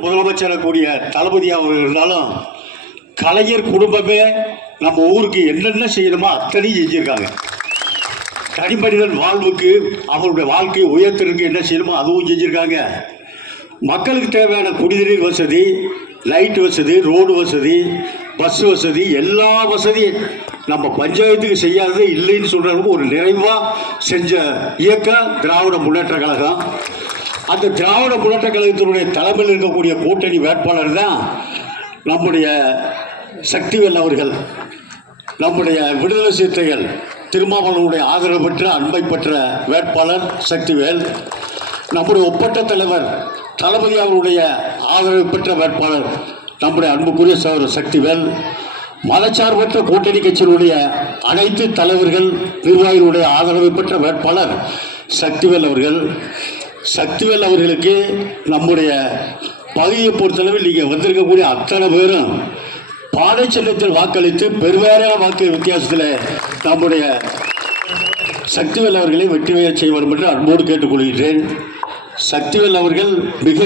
முதலமைச்சர் கூடிய தளபதி அவர்கள் இருந்தாலும் கலைஞர் குடும்பமே நம்ம ஊருக்கு என்னென்ன செய்யணுமோ அத்தனையும் செஞ்சுருக்காங்க. தனி மனிதன் வாழ்வுக்கு அவருடைய வாழ்க்கையை உயர்த்துறதுக்கு என்ன செய்யணுமோ அதுவும் செஞ்சுருக்காங்க. மக்களுக்கு தேவையான குடிநீர் வசதி, லைட் வசதி, ரோடு வசதி, பஸ் வசதி, எல்லா வசதியும் நம்ம பஞ்சாயத்துக்கு செய்யாதது இல்லைன்னு சொல்கிறதுக்கு ஒரு நிறைவாக செஞ்ச இயக்கம் திராவிட முன்னேற்ற கழகம். அந்த திராவிட முன்னேற்ற கழகத்தினுடைய தலைமையில் இருக்கக்கூடிய கூட்டணி வேட்பாளர் தான் நம்முடைய சக்திவேல் அவர்கள். நம்முடைய விடுதலை சிறுத்தைகள் திருமாவளவனுடைய ஆதரவு பெற்ற அன்பை பெற்ற வேட்பாளர் சக்திவேல். நம்முடைய ஒப்பற்ற தலைவர் தளபதி அவருடைய ஆதரவு பெற்ற வேட்பாளர் நம்முடைய அன்புக்குரிய சகோதரர் சக்திவேல். மதச்சார்பற்ற கூட்டணி கட்சியினுடைய அனைத்து தலைவர்கள் நிர்வாகிகளுடைய ஆதரவு பெற்ற வேட்பாளர் சக்திவேல் அவர்கள். சக்திவேல் அவர்களுக்கு நம்முடைய பகுதியை பொறுத்தளவில் நீங்கள் வந்திருக்கக்கூடிய அத்தனை பேரும் பானை சின்னத்தில் வாக்களித்து பெருவாரியான வாக்கு வித்தியாசத்தில் நம்முடைய சக்திவேல் அவர்களை வெற்றி பெற செய்வார் என்று அன்போடு கேட்டுக்கொள்கிறேன். சக்திவேல் அவர்கள் மிக